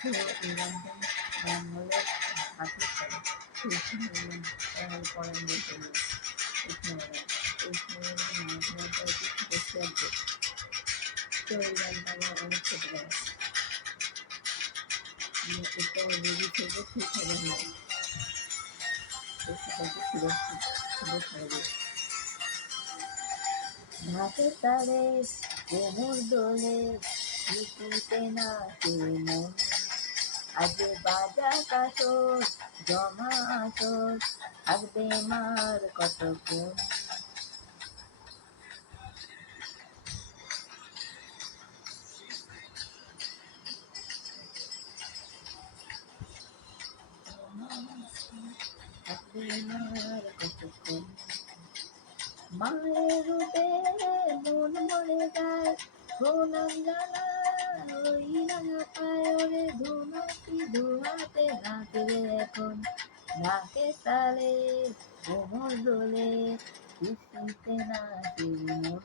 গানটা গান হলো ঠাকুর করে কৃষ্ণ পড়ানোর জন্য কৃষ্ণবেলা কৃষ্ণবেলা মাঝরাতে বসে আছে তো এই গানটা আমার অনেক ছোটবেলা এটা রবি থেকে ঠিক হবে না সেটাকে ফিরে ছাড়বে ঢাকে তারে কোমর দোলে খুশিতে নাচে মন। আজ বাজা কাসর জমা আসর থাকবে মার মার কতক্ষণ মায়ের রূপে মন মরে যায় প্রণাম জানা ওই রাঙা পায়রে ধুমাকি নাকে তালে কোমর দোলে খুশিতে নাচে মন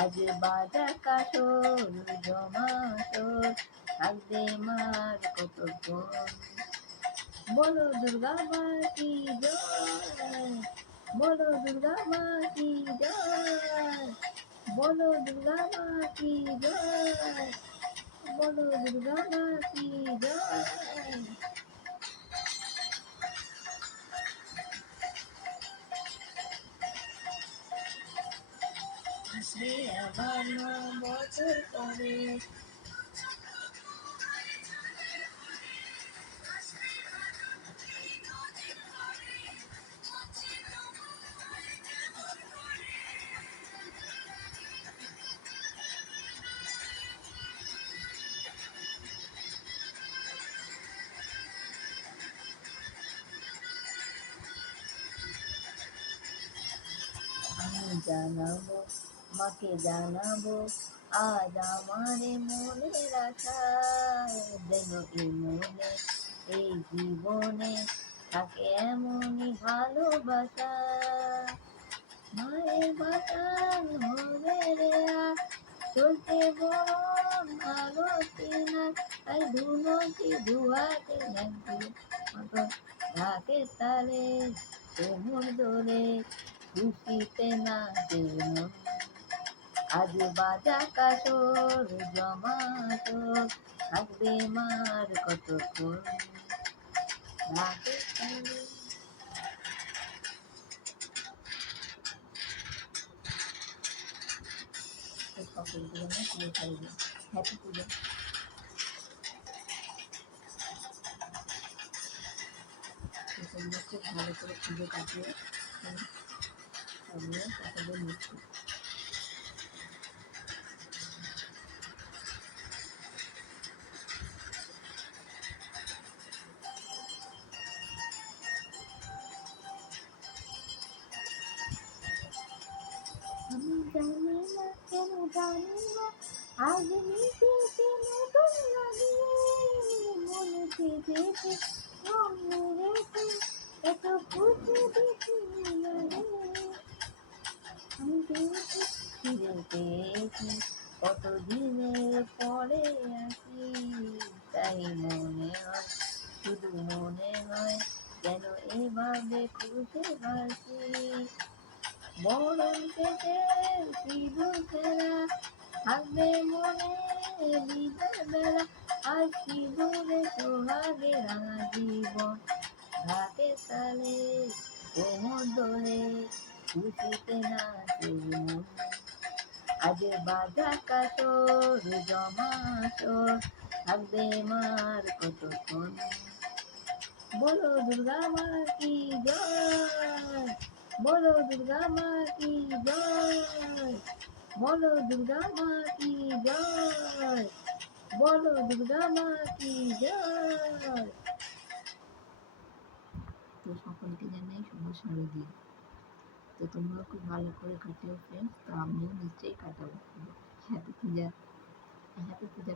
আজ বাজার কাঠর জমাসর থাকবে মার কত বলো দুর্গা মা কি জয় বলো দুর্গা মা কি জয় বলো দুর্গা মা কি জয় বলো দুর্গা মা কি জয় আসবে আবার ন বছর পরে আমি জানাব মাকে জানাব, আজ আমারে মনের আশা যেন এই মনে এই জীবনে থাকে এমনই ভালোবাসা। মায়ের বাতান হবে রে চলতে বরণ আলোতে না তাই ধুনকি ধুয়াতে নাকি মতো ঢাকে তালে কোমর দোলে খুশিতে নাচে মন আজ বাজা কাসর জমাসর থাকবে মার কতক্ষণ? হ্যাপি পুজো তোমরা খুব ভালো করে পুজো কাটিয়ে সকলের মিষ্টি জানি না কেন জানি না আজ নিজেকে নতুন লাগে মনে মনে রেখে এত খুশি লাগে আমি পেয়েছি ফিরে পেয়েছি কত দিনের পরে আসি তাই মনে হয় শুধু মনে হয় যেন এভাবে খুশি বাসি পেতে সিঁদুর ফেরা থাকবে মনে বিদায় বেলা আর সিঁদুরে সোহাগে রাঙা জীবন ঘাটে তালে কোমর দোলে খুশিতে মন। আজ বাজা কাতর জমাসর থাকবে মার কতক্ষণ বলো দুর্গা মা কি জয়? বলো দুর্গা মা কি জয়? বলো দুর্গা মা কি জয়? বলো দুর্গা মা কি জয়? তো সকলকে জানাই শুভ শারদীয়। তো তোমরা খুব ভালো করে কাটিও তো আমিও নিশ্চয়ই কাটাবো। হ্যাপি পূজা। হ্যাপি পূজা